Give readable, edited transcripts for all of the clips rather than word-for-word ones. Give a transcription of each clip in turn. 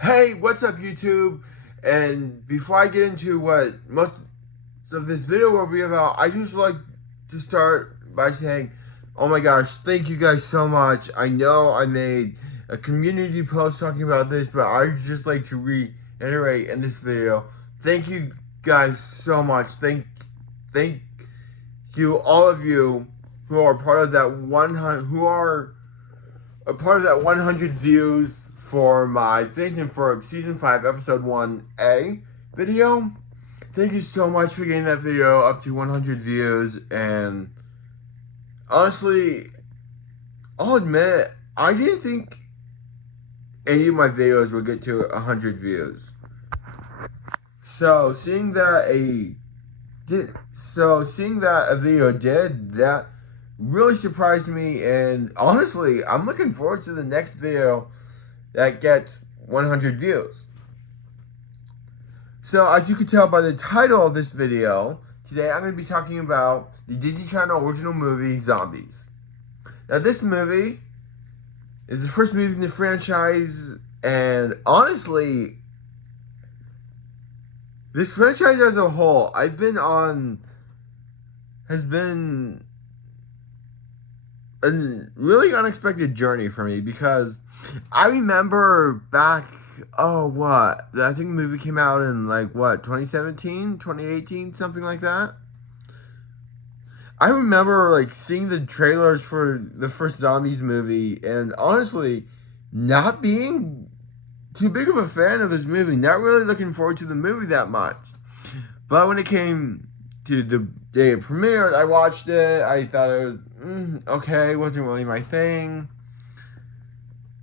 Hey, what's up, YouTube? And before I get into what most of this video will be about, I just like to start by saying, oh my gosh, thank you guys so much. I know I made a community post talking about this, but I just like to reiterate in this video, thank you guys so much. Thank you, all of you who are part of that 100, who are a part of that 100 views for my Phineas and Ferb Season 5 Episode 1A video. Thank you so much for getting that video up to 100 views, and honestly, I'll admit, I didn't think any of my videos would get to 100 views. So seeing that a video did that really surprised me, and honestly, I'm looking forward to the next video that gets 100 views. So as you can tell by the title of this video, today I'm going to be talking about the Disney Channel original movie, Zombies. Now this movie is the first movie in the franchise, and honestly, this franchise as a whole, has been a really unexpected journey for me, because I remember back, I think the movie came out in 2017, 2018, something like that. I remember seeing the trailers for the first Zombies movie, and honestly, not being too big of a fan of this movie, not really looking forward to the movie that much. But when it came to the day it premiered, I watched it. I thought it was okay, wasn't really my thing.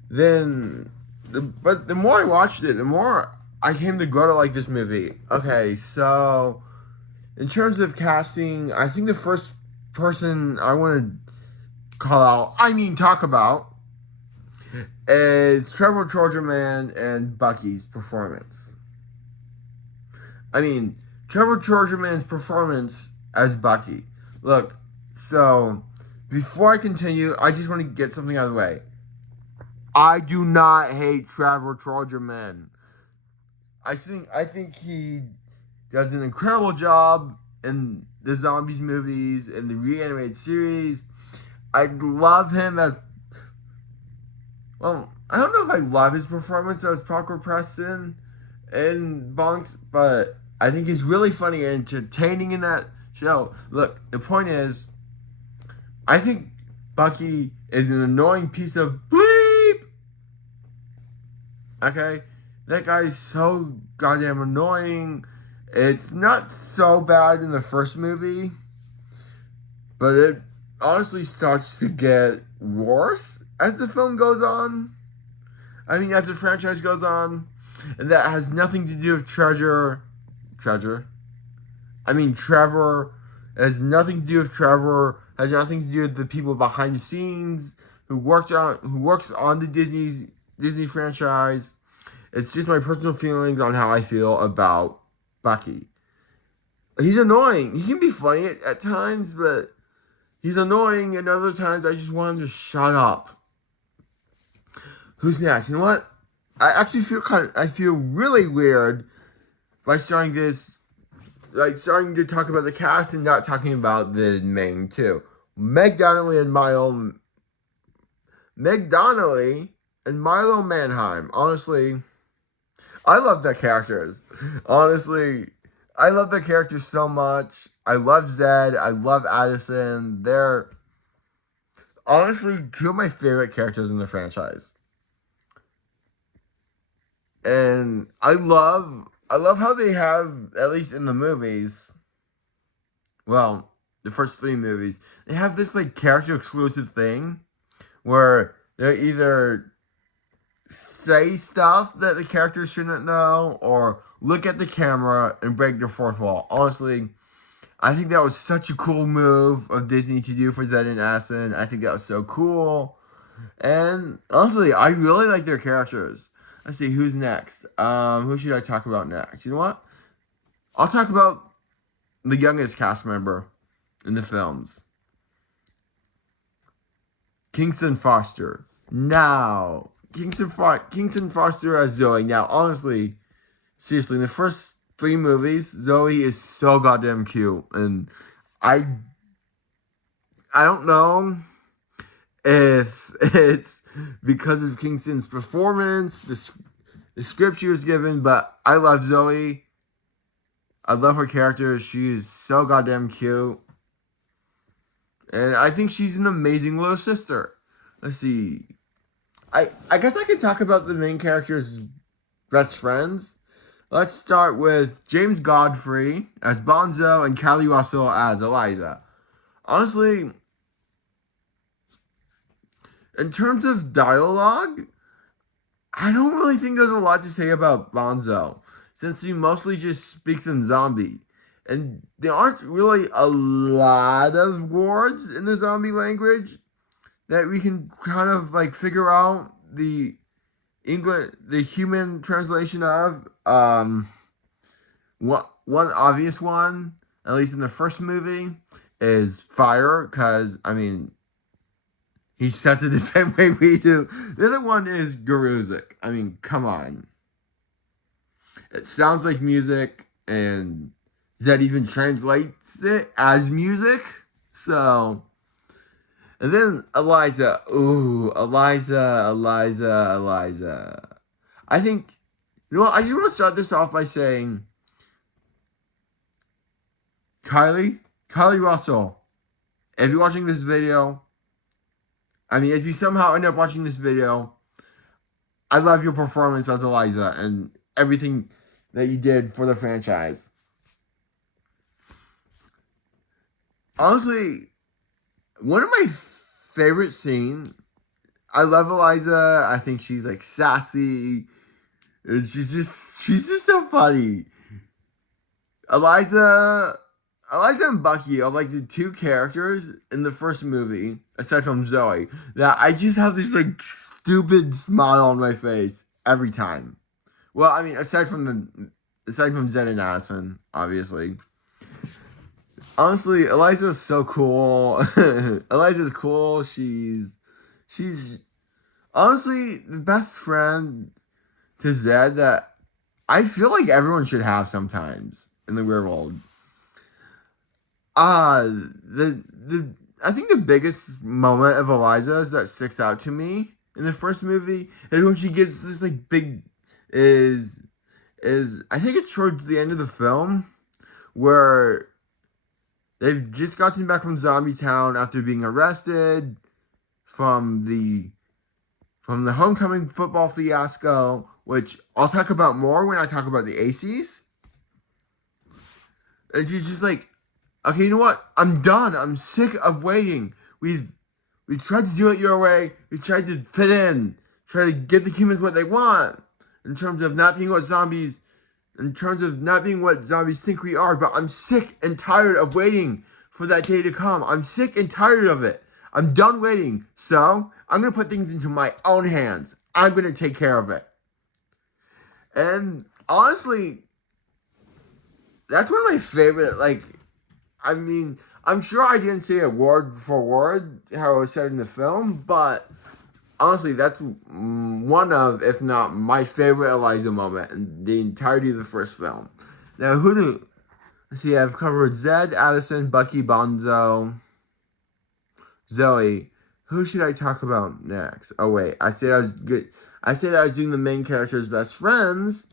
But the more I watched it, the more I came to grow to like this movie. Okay, so in terms of casting, I think the first person I want to talk about, is Trevor Trojman and Bucky's performance. Trevor Trojman's performance as Bucky. Look, so before I continue, I just want to get something out of the way. I do not hate Trevor Trojman. I think he does an incredible job in the Zombies movies and the reanimated series. I love him as, well, I don't know if I love his performance as Parker Preston in Bonks, but I think he's really funny and entertaining in that show. Look, the point is, I think Bucky is an annoying piece of bleep. Okay? That guy's so goddamn annoying. It's not so bad in the first movie, but it honestly starts to get worse as the film goes on. As the franchise goes on. And that has nothing to do with Trevor. It has nothing to do with Trevor. It has nothing to do with the people behind the scenes who works on the Disney franchise. It's just my personal feelings on how I feel about Bucky. He's annoying. He can be funny at times, but he's annoying, and other times I just want him to shut up. Who's next? You know what? I actually feel really weird by starting to talk about the cast and not talking about the main two. Meg Donnelly and Milo Manheim. Honestly, I love their characters. Honestly, I love their characters so much. I love Zed. I love Addison. They're honestly two of my favorite characters in the franchise. And I love how they have, at least in the movies, well, the first 3 movies, they have this character exclusive thing where they either say stuff that the characters shouldn't know or look at the camera and break their fourth wall. Honestly, I think that was such a cool move of Disney to do for Zed and Addison. I think that was so cool. And honestly, I really like their characters. Let's see, who's next? Who should I talk about next? You know what? I'll talk about the youngest cast member in the films. Kingston Foster. Now, Kingston Foster as Zoe. Now, honestly, seriously, in the first 3 movies, Zoe is so goddamn cute, and I I don't know if it's because of Kingston's performance, the script she was given, but I love Zoe. I love her character. She is so goddamn cute. And I think she's an amazing little sister. Let's see. I guess I could talk about the main character's best friends. Let's start with James Godfrey as Bonzo and Callie Russell as Eliza. Honestly, in terms of dialogue, I don't really think there's a lot to say about Bonzo, since he mostly just speaks in zombie. And there aren't really a lot of words in the zombie language that we can kind of like figure out the human translation of. One obvious one, at least in the first movie, is fire, because I mean, he says it the same way we do. The other one is Garuzik. I mean, come on. It sounds like music, and Zed even translates it as music. So, and then Eliza. Ooh, Eliza. I think, you know what? I just want to start this off by saying, Callie Russell, if you're watching this video, if you somehow end up watching this video, I love your performance as Eliza and everything that you did for the franchise. Honestly, one of my favorite scenes, I love Eliza. I think she's like sassy. She's just so funny. Eliza and Bucky are like the 2 characters in the first movie, aside from Zoe, that I just have this like stupid smile on my face every time. Well, I mean, aside from Zed and Addison, obviously. Honestly, Eliza's so cool. Eliza's cool. She's honestly the best friend to Zed that I feel like everyone should have sometimes in the real world. I think the biggest moment of Eliza's that sticks out to me in the first movie is when she gives this like big is I think it's towards the end of the film where they've just gotten back from Zombie Town after being arrested from the homecoming football fiasco, which I'll talk about more when I talk about the ACs. And she's just like, okay, you know what? I'm done. I'm sick of waiting. We tried to do it your way. We tried to fit in, try to give the humans what they want in terms of not being what zombies think we are. But I'm sick and tired of waiting for that day to come. I'm sick and tired of it. I'm done waiting. So I'm going to put things into my own hands. I'm going to take care of it. And honestly, that's one of my favorite, I'm sure I didn't say it word for word how it was said in the film, but honestly, that's one of, if not my favorite Eliza moment in the entirety of the first film. Now, let's see, I've covered Zed, Addison, Bucky, Bonzo, Zoe. Who should I talk about next? Oh, wait, I said I was doing the main character's best friends.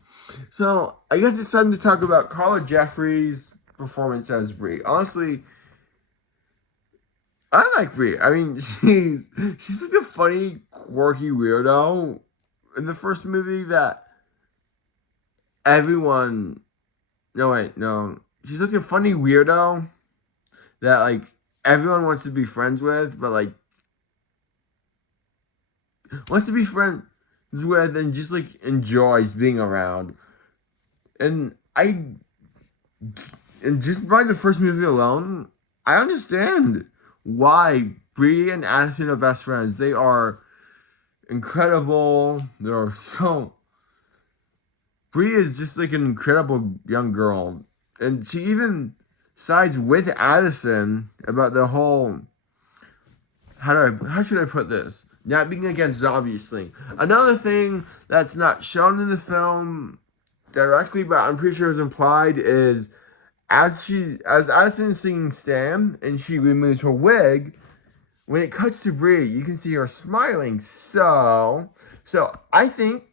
So, I guess it's time to talk about Carla Jeffrey's performance as Brie. Honestly, I like Brie. I mean, she's like a funny, quirky weirdo in the first movie that everyone... No. She's like a funny weirdo that, like, everyone wants to be friends with, but, like, wants to be friends with and just, like, enjoys being around. And just by the first movie alone, I understand why Brie and Addison are best friends. They are incredible. Brie is just like an incredible young girl. And she even sides with Addison about the whole, how should I put this? not being against zombies thing. Another thing that's not shown in the film directly, but I'm pretty sure is implied, is as Addison's singing Stan and she removes her wig, when it cuts to Bree, you can see her smiling. So I think,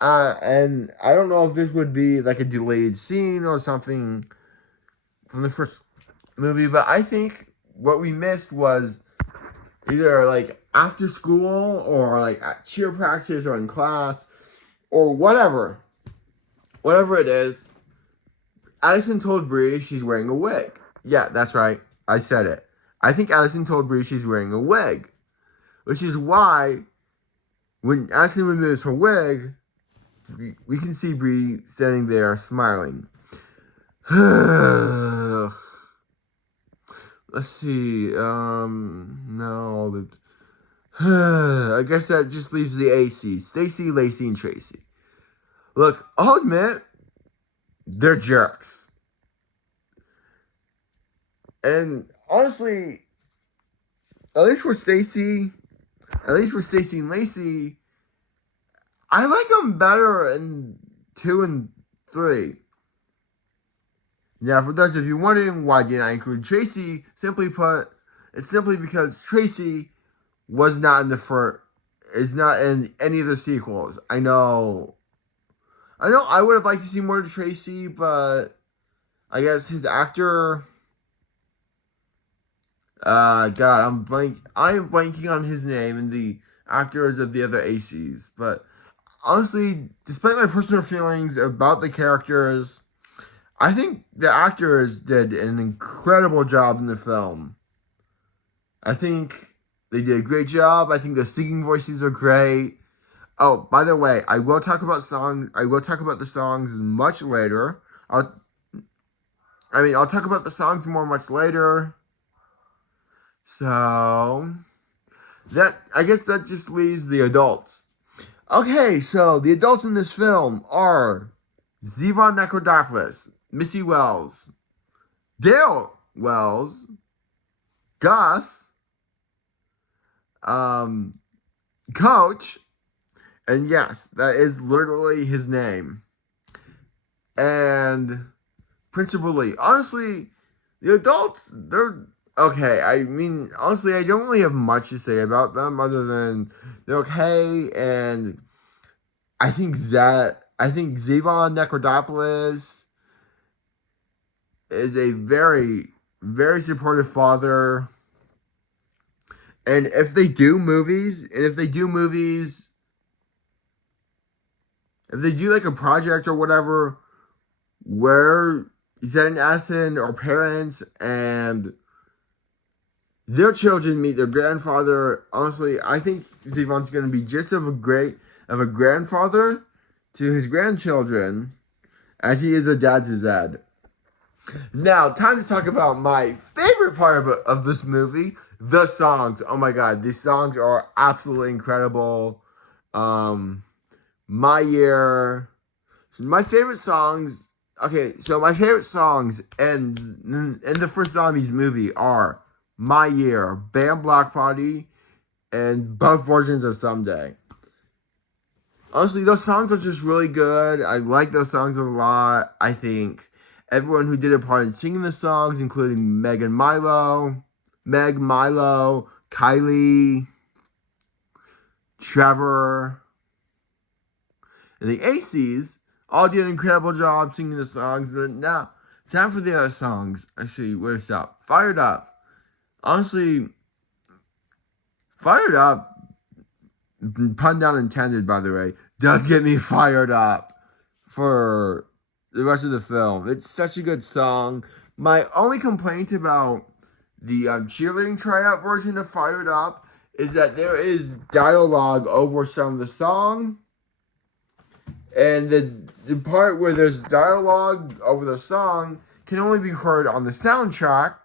and I don't know if this would be like a delayed scene or something from the first movie, but I think what we missed was either like after school or like at cheer practice or in class or whatever it is. Addison told Bree she's wearing a wig. Yeah, that's right. I said it. I think Addison told Bree she's wearing a wig, which is why when Addison removes her wig, we can see Bree standing there smiling. Let's see. No. I guess that just leaves the AC. Stacy, Lacey, and Tracy. Look, I'll admit, they're jerks. And honestly, at least for Stacy and Lacey, I like them better in 2 and 3. Yeah, for those of you wondering why didn't I include Tracy, simply put, it's simply because Tracy was not in the first, is not in any of the sequels. I know I would have liked to see more of Tracy, but I guess his actor, God, I am blanking on his name and the actors of the other ACs. But honestly, despite my personal feelings about the characters, I think the actors did an incredible job in the film. I think they did a great job. I think the singing voices are great. Oh, by the way, I will talk about the songs much later. I'll talk about the songs much later. So I guess that just leaves the adults. Okay, so the adults in this film are Zevon Necrodopoulos, Missy Wells, Dale Wells, Gus, Coach, and yes, that is literally his name, and Principal Lee. Honestly, the adults, they're okay. I mean, honestly, I don't really have much to say about them other than they're okay, and I think Zevon Necrodopoulos is a very, very supportive father. And if they do movies, if they do like a project or whatever, where Zed and Addison are parents and their children meet their grandfather, honestly, I think Zevon's going to be just of a grandfather to his grandchildren as he is a dad to Zed. Now, time to talk about my favorite part of this movie, the songs. Oh my god, these songs are absolutely incredible. My Year. My favorite songs. Okay, so my favorite songs in the first Zombies movie are My Year, Bam Block Party, and Both Versions of Someday. Honestly, those songs are just really good. I like those songs a lot. I think everyone who did a part in singing the songs, including Meg, Milo, Kylie, Trevor, and the ACs, all did an incredible job singing the songs. But now, time for the other songs. Actually, where's that? Fired Up. Honestly, Fired Up, pun not intended, by the way, does get me fired up for the rest of the film. It's such a good song. My only complaint about the cheerleading tryout version of Fired Up is that there is dialogue over some of the song. And the part where there's dialogue over the song can only be heard on the soundtrack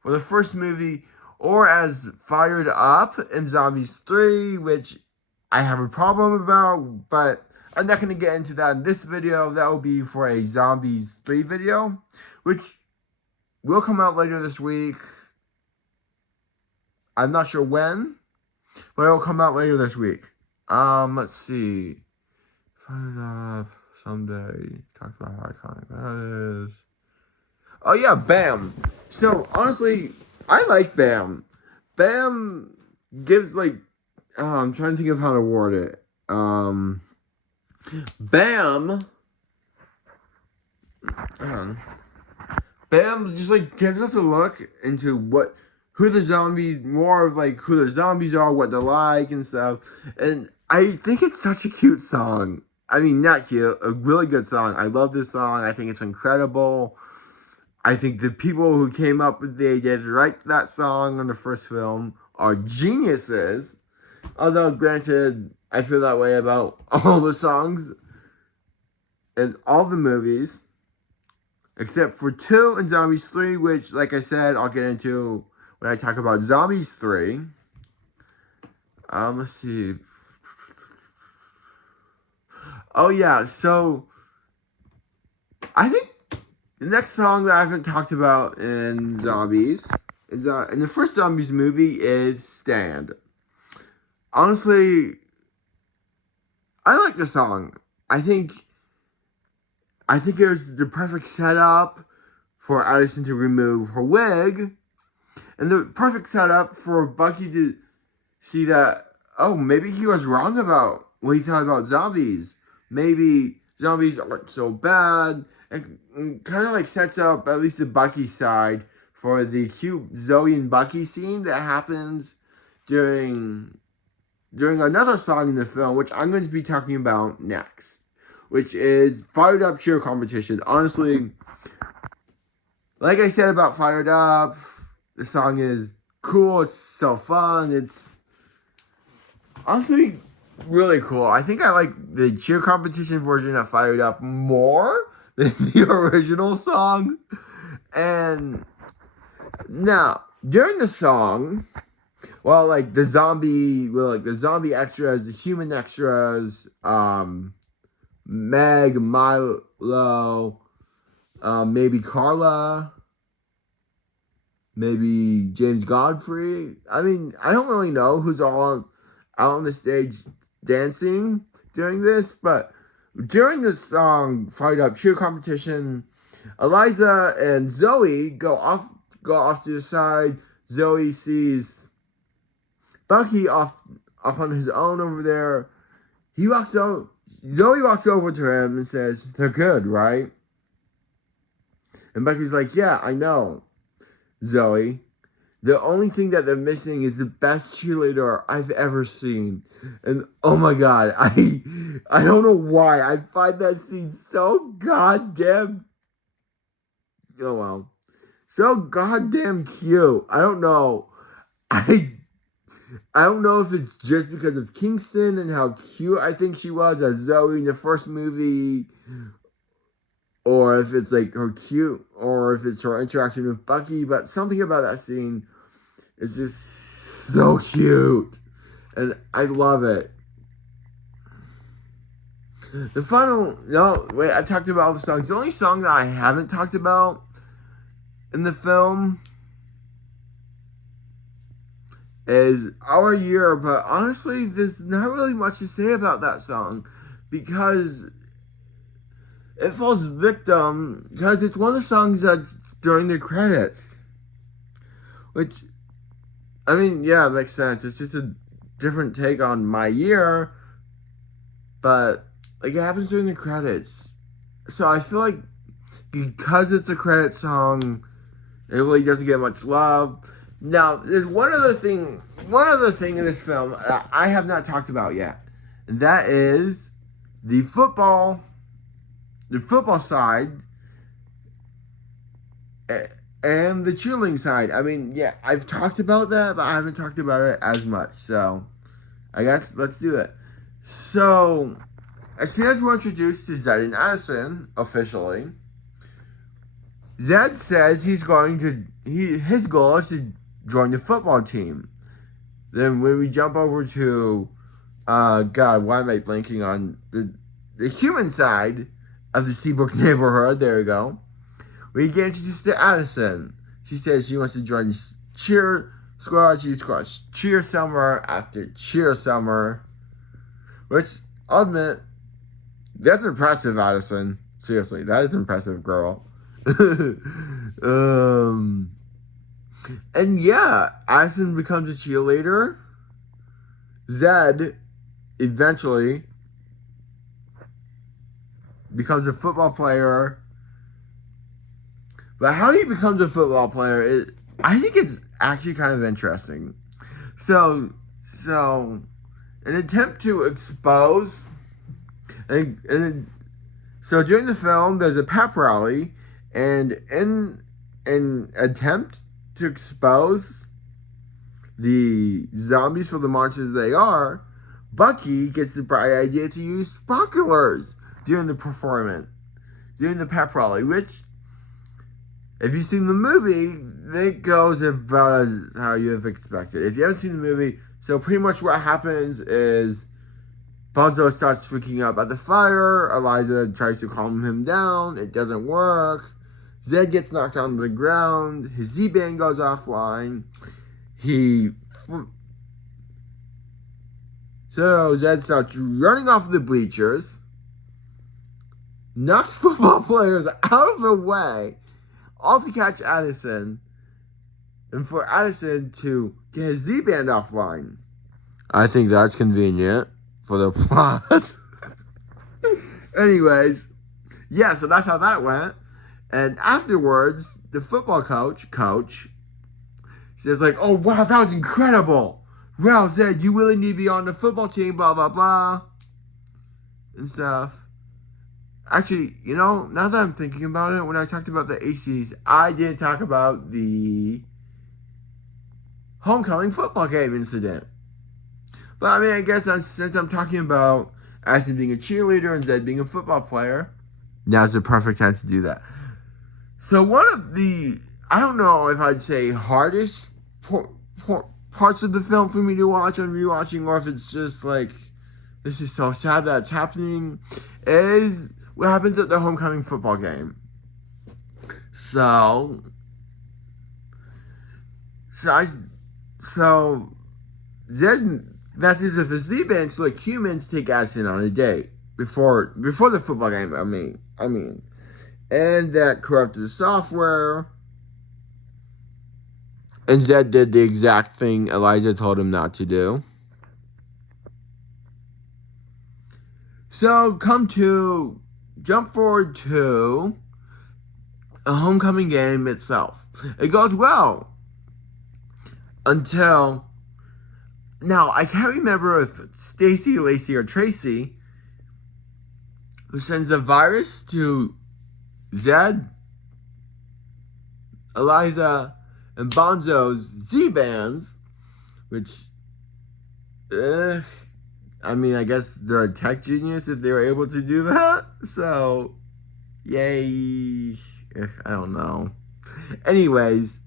for the first movie or as Fired Up in Zombies 3, which I have a problem about, but I'm not going to get into that in this video. That will be for a Zombies 3 video, which will come out later this week. I'm not sure when, but it'll come out later this week. Let's see. Fired Up someday. Talk about how iconic that is. Oh yeah, Bam. So honestly, I like Bam. Bam gives like I'm trying to think of how to word it. Bam. Bam just like gives us a look into who the zombies, more of like who the zombies are, what they're like and stuff. And I think it's such a cute song. I mean, not cute, a really good song. I love this song. I think it's incredible. I think the people who came up with the idea to write that song on the first film are geniuses. Although, granted, I feel that way about all the songs in all the movies, except for 2 and Zombies 3, which, like I said, I'll get into when I talk about Zombies 3. Let's see. Oh, yeah, so I think the next song that I haven't talked about in Zombies is in the first Zombies movie is Stand. Honestly, I like the song. I think it was the perfect setup for Addison to remove her wig, and the perfect setup for Bucky to see that, oh, maybe he was wrong about what he thought about zombies. Maybe zombies aren't so bad, and kind of like sets up at least the Bucky side for the cute Zoe and Bucky scene that happens during another song in the film, which I'm going to be talking about next, which is Fired Up Cheer Competition. Honestly, like I said about Fired Up, the song is cool, it's so fun, it's honestly really cool. I think I like the cheer competition version of Fired Up more than the original song. And now, during the song, well, like the zombie extras, the human extras, Meg, Milo, maybe Carla, maybe James Godfrey. I mean, I don't really know who's all out on the stage dancing during this, but during the song Fired Up Cheer Competition, Eliza and Zoe go off to the side. Zoe sees Bucky off on his own over there. Zoe walks over to him and says, "They're good, right?" And Bucky's like, "Yeah, I know, Zoe. The only thing that they're missing is the best cheerleader I've ever seen." And oh my god, I don't know why. I find that scene so goddamn, oh well, so goddamn cute. I don't know. I don't know if it's just because of Kingston and how cute I think she was as Zoe in the first movie, or if it's like her cute, or if it's her interaction with Bucky, but something about that scene is just so cute, and I love it. I talked about all the songs. The only song that I haven't talked about in the film is Our Year, but honestly, there's not really much to say about that song, because it falls victim, because it's one of the songs that's during the credits, which, I mean, yeah, it makes sense. It's just a different take on My Year, but like it happens during the credits. So I feel like because it's a credit song, it really doesn't get much love. Now, there's one other thing in this film that I have not talked about yet, and that is the football side and the cheerleading side. I mean, yeah, I've talked about that, but I haven't talked about it as much. So, I guess let's do it. So, as soon as we're introduced to Zed and Addison officially, Zed says his goal is to join the football team. Then when we jump over to, God, why am I blanking on the human side of the Seabrook neighborhood? There we go. We get introduced to Addison. She says she wants to join the cheer squash. Cheer summer after cheer summer. Which, I'll admit, that's impressive, Addison. Seriously, that is impressive, girl. um, and yeah, Addison becomes a cheerleader. Zed eventually becomes a football player. But how he becomes a football player, I think it's actually kind of interesting. So, an attempt to expose, so during the film, there's a pep rally, and in an attempt to expose the zombies for the monsters they are, Bucky gets the bright idea to use sparklers during the performance, during the pep rally, which, if you've seen the movie, it goes about as how you have expected. If you haven't seen the movie, so pretty much what happens is Bonzo starts freaking out about the fire. Eliza tries to calm him down. It doesn't work. Zed gets knocked onto the ground. His Z-band goes offline. So Zed starts running off the bleachers, knocks football players out of the way, all to catch Addison, and for Addison to get his Z-band offline. I think that's convenient for the plot. Anyways, yeah, so that's how that went. And afterwards, the football coach says like, "Oh wow, that was incredible. Wow, Zed, you really need to be on the football team, blah blah blah," and stuff. Actually, now that I'm thinking about it, when I talked about the ACs, I did talk about the homecoming football game incident. But I mean, I guess since I'm talking about Ashton being a cheerleader and Zed being a football player, now's the perfect time to do that. So one of the, I don't know if I'd say hardest parts of the film for me to watch on rewatching, or if it's just like, this is so sad that it's happening, is what happens at the homecoming football game. So Zed messes with his Z-band so like humans take Addison on a date before the football game. I mean, and that corrupted the software. And Zed did the exact thing Eliza told him not to do. So jump forward to a homecoming game itself. It goes well until, now I can't remember if Stacy, Lacey, or Tracy who sends a virus to Zed, Eliza, and Bonzo's Z-bands, which, I guess they're a tech genius if they were able to do that. So, yay. I don't know. Anyways,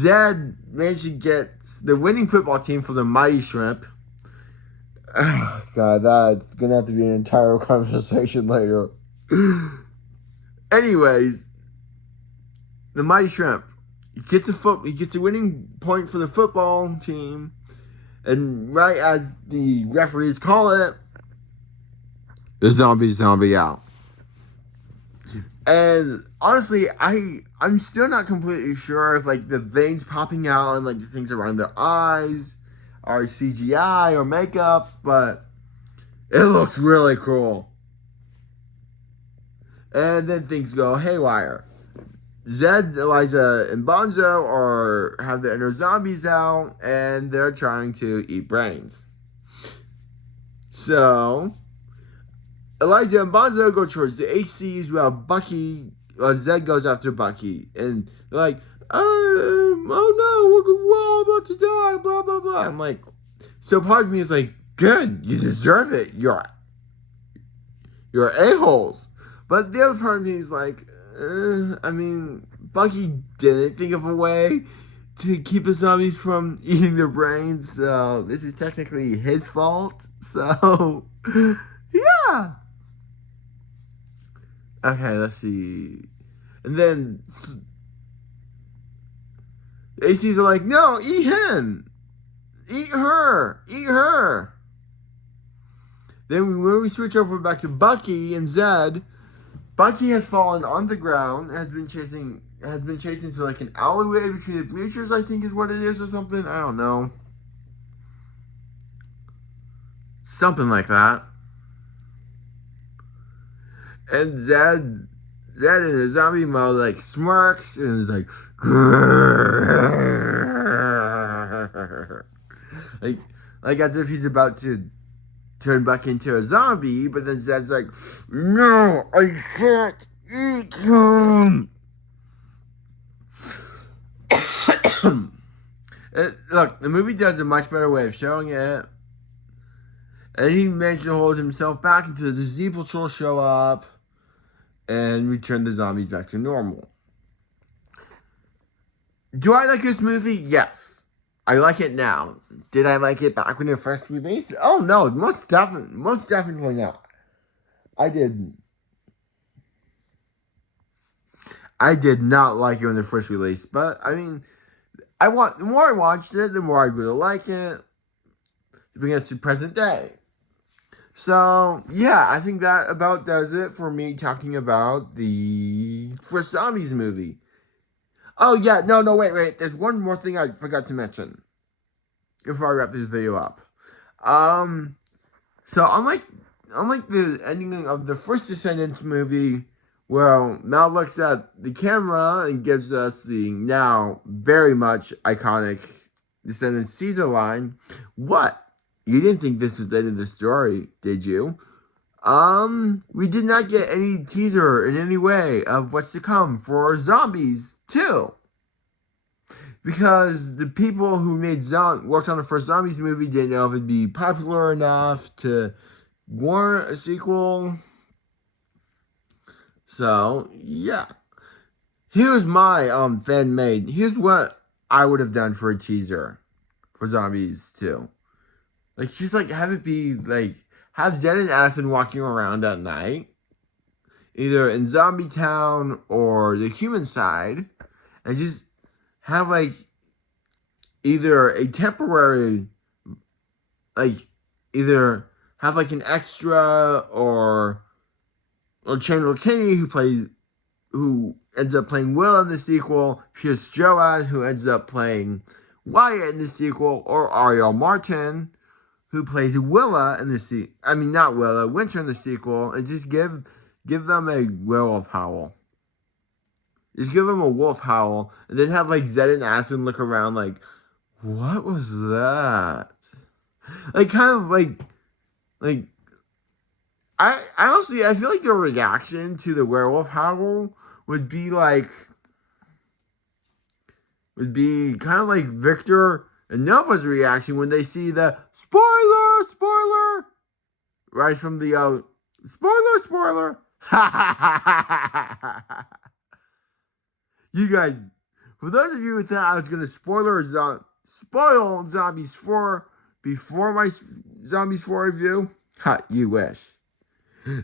Zed managed to get the winning football team for the Mighty Shrimp. Oh, God, that's going to have to be an entire conversation later. Anyways, the Mighty Shrimp. He gets a winning point for the football team. And right as the referees call it, the zombie out. And honestly, I'm still not completely sure if like the veins popping out and like the things around their eyes are CGI or makeup, but it looks really cool. And then things go haywire. Zed, Eliza, and Bonzo have the inner zombies out, and they're trying to eat brains. So, Eliza and Bonzo go towards the HCs while Zed goes after Bucky. And they're like, oh no, we're all about to die, blah, blah, blah. I'm like, so part of me is like, good, you deserve it. You're a-holes. But the other part of me is like, Bucky didn't think of a way to keep the zombies from eating their brains, so this is technically his fault. So, yeah. Okay, let's see. And then ACs are like, no, eat him. Eat her. Eat her. Then when we switch over back to Bucky and Zed, Bucky has fallen on the ground, has been chasing to like an alleyway between the bleachers, I think is what it is, or something. I don't know. Something like that. And Zed in a zombie mode like smirks and is like like as if he's about to turn back into a zombie, but then Zed's like, no, I can't eat him. Look, the movie does a much better way of showing it. And he managed to hold himself back until the Z Patrol show up and return the zombies back to normal. Do I like this movie? Yes. I like it now. Did I like it back when it first released? Oh no, most definitely not. I did not like it when it first released, but I mean, the more I watched it, the more I really like it. It brings us to present day. So yeah, I think that about does it for me talking about the first Zombies movie. Oh yeah, no, wait. There's one more thing I forgot to mention before I wrap this video up. So unlike the ending of the first Descendants movie, where Mel looks at the camera and gives us the now very much iconic Descendants Caesar line, what? You didn't think this was the end of the story, did you? We did not get any teaser in any way of what's to come for Zombies 2. Because the people who worked on the first Zombies movie didn't know if it'd be popular enough to warrant a sequel. So, yeah. Here's my fan-made. Here's what I would have done for a teaser for Zombies 2. Like, just like have it be like have Zed and Addison walking around at night, either in Zombie Town or the human side, and just have like either a temporary, like either have like an extra or Chandler Kinney who ends up playing Will in the sequel, Pierce Joas who ends up playing Wyatt in the sequel, or Ariel Martin who plays Willa in the not Willa, Winter in the sequel, and just give them a werewolf howl. Just give them a wolf howl, and then have like Zed and Addison look around like, what was that? Like kind of like I honestly I feel like their reaction to the werewolf howl would be kind of like Victor and Nova's reaction when they see the spoiler right from the spoiler. You guys, for those of you who thought I was gonna spoil Zombies 4 before my Zombies 4 review, you wish.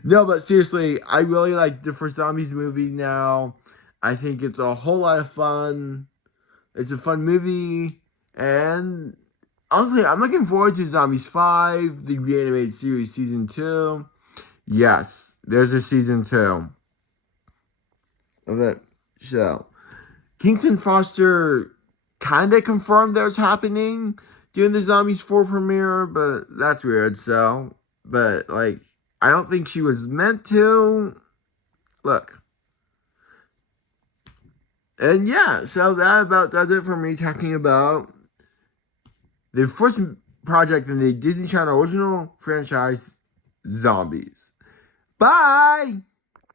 No, but seriously, I really like the first Zombies movie now. I think it's a whole lot of fun. It's a fun movie, and honestly, I'm looking forward to Zombies 5, the reanimated series season 2. Yes, there's a season 2 of that show. Kingston Foster kind of confirmed that was happening during the Zombies 4 premiere, but that's weird, but, I don't think she was meant to. Look. And yeah, so that about does it for me talking about the first project in the Disney Channel original franchise, Zombies. Bye!